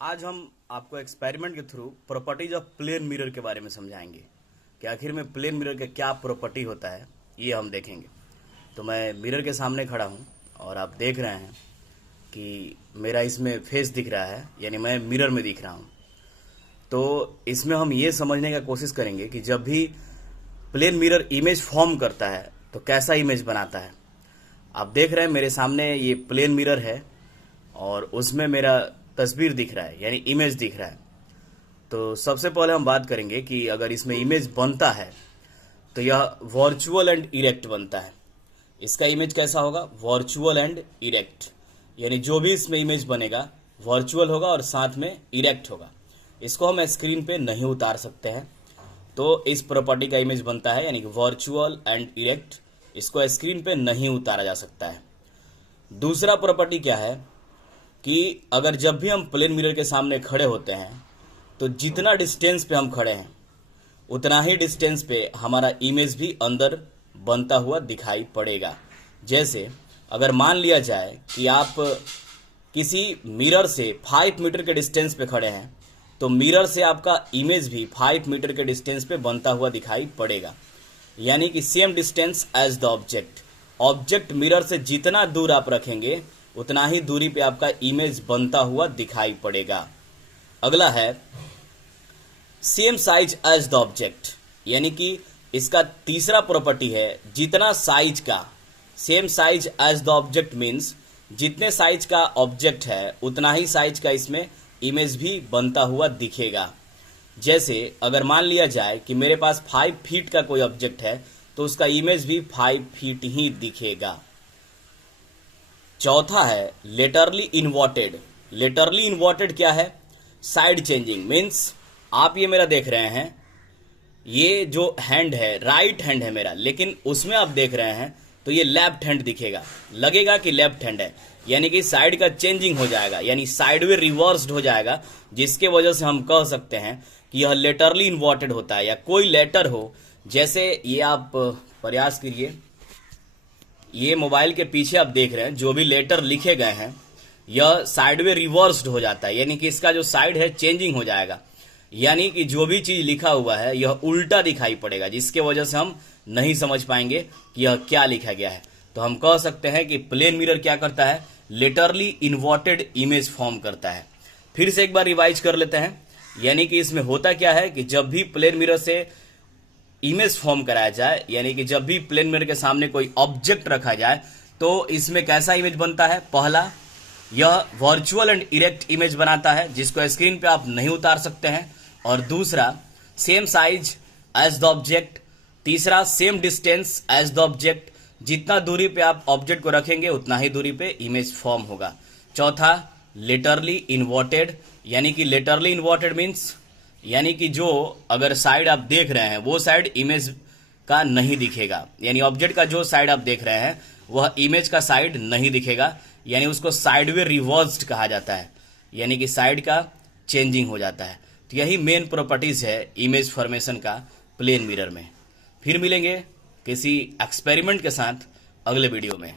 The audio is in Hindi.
आज हम आपको एक्सपेरिमेंट के through properties of plane mirror के बारे में समझाएंगे कि आखिर में प्लेन मिरर का क्या प्रॉपर्टी होता है, ये हम देखेंगे। तो मैं मिरर के सामने खड़ा हूँ और आप देख रहे हैं कि मेरा इसमें फेस दिख रहा है, यानी मैं मिरर में दिख रहा हूँ। तो इसमें हम ये समझने का कोशिश करेंगे कि जब भी प्लेन मिरर इमेज फॉर्म करता है तो कैसा इमेज बनाता है। आप देख रहे हैं मेरे सामने ये प्लेन मिरर है और उसमें मेरा तस्वीर दिख रहा है, यानी इमेज दिख रहा है। तो सबसे पहले हम बात करेंगे कि अगर इसमें इमेज बनता है तो यह वर्चुअल एंड इरेक्ट बनता है। इसका इमेज कैसा होगा? वर्चुअल एंड इरेक्ट, यानी जो भी इसमें इमेज बनेगा वर्चुअल होगा और साथ में इरेक्ट होगा। इसको हम स्क्रीन पे नहीं उतार सकते हैं, तो इस प्रॉपर्टी का इमेज बनता है, यानी कि वर्चुअल एंड इरेक्ट। इसको स्क्रीन पे नहीं उतारा जा सकता है। दूसरा प्रॉपर्टी क्या है कि अगर जब भी हम प्लेन मिरर के सामने खड़े होते हैं तो जितना डिस्टेंस पे हम खड़े हैं उतना ही डिस्टेंस पे हमारा इमेज भी अंदर बनता हुआ दिखाई पड़ेगा। जैसे अगर मान लिया जाए कि आप किसी मिरर से 5 मीटर के डिस्टेंस पे खड़े हैं तो मिरर से आपका इमेज भी 5 मीटर के डिस्टेंस पे बनता हुआ दिखाई पड़ेगा, यानी कि same distance as the object. Object mirror से जितना दूर आप रखेंगे उतना ही दूरी पे आपका इमेज बनता हुआ दिखाई पड़ेगा। अगला है same size as the object, यानी कि इसका तीसरा प्रॉपर्टी है जितना साइज का, same size as the object means जितने साइज का ऑब्जेक्ट है उतना ही साइज का इसमें इमेज भी बनता हुआ दिखेगा। जैसे अगर मान लिया जाए कि मेरे पास 5 फीट का कोई ऑब्जेक्ट है तो उसका इमेज भी 5 फीट ही दिखेगा। चौथा है लेटरली इन्वर्टेड। लेटरली इन्वर्टेड क्या है? साइड चेंजिंग मीन्स आप ये मेरा देख रहे हैं, ये जो हैंड है राइट हैंड है मेरा, लेकिन उसमें आप देख रहे हैं तो ये लेफ्ट हैंड दिखेगा, लगेगा कि लेफ्ट हैंड है, यानी कि साइड का चेंजिंग हो जाएगा, यानी साइडवे रिवर्स्ड हो जाएगा, जिसके वजह से हम कह सकते हैं कि यह लेटरली इन्वर्टेड होता है। या कोई लेटर हो, जैसे ये आप प्रयास करिए, ये मोबाइल के पीछे आप देख रहे हैं जो भी लेटर लिखे गए हैं यह साइडवे रिवर्स्ड हो जाता है, यानी कि इसका जो साइड है चेंजिंग हो जाएगा, यानी कि जो भी चीज लिखा हुआ है यह उल्टा दिखाई पड़ेगा, जिसके वजह से हम नहीं समझ पाएंगे कि यह क्या लिखा गया है। तो हम कह सकते हैं कि प्लेन मिरर क्या करता है? लेटरली इन्वर्टेड इमेज फॉर्म करता है। फिर से एक बार रिवाइज कर लेते हैं, यानी कि इसमें होता क्या है कि जब भी प्लेन मिरर से इमेज फॉर्म कराया जाए, यानी कि जब भी प्लेन मिरर के सामने कोई ऑब्जेक्ट रखा जाए तो इसमें कैसा इमेज बनता है? पहला, यह वर्चुअल एंड इरेक्ट इमेज बनाता है जिसको स्क्रीन पे आप नहीं उतार सकते हैं। और दूसरा, same size as the object. तीसरा, same distance as the object. जितना दूरी पे आप ऑब्जेक्ट को रखेंगे उतना ही दूरी पे इमेज फॉर्म होगा। चौथा, लेटरली इन्वर्टेड, यानी कि लेटरली इन्वर्टेड मीन्स यानी कि जो अगर साइड आप देख रहे हैं वो साइड इमेज का नहीं दिखेगा, यानी ऑब्जेक्ट का जो साइड आप देख रहे हैं वह इमेज का साइड नहीं दिखेगा, यानी उसको साइडवे रिवर्स्ड कहा जाता है, यानी कि साइड का चेंजिंग हो जाता है। तो यही मेन प्रॉपर्टीज है इमेज फॉर्मेशन का प्लेन मिरर में। फिर मिलेंगे किसी एक्सपेरिमेंट के साथ अगले वीडियो में।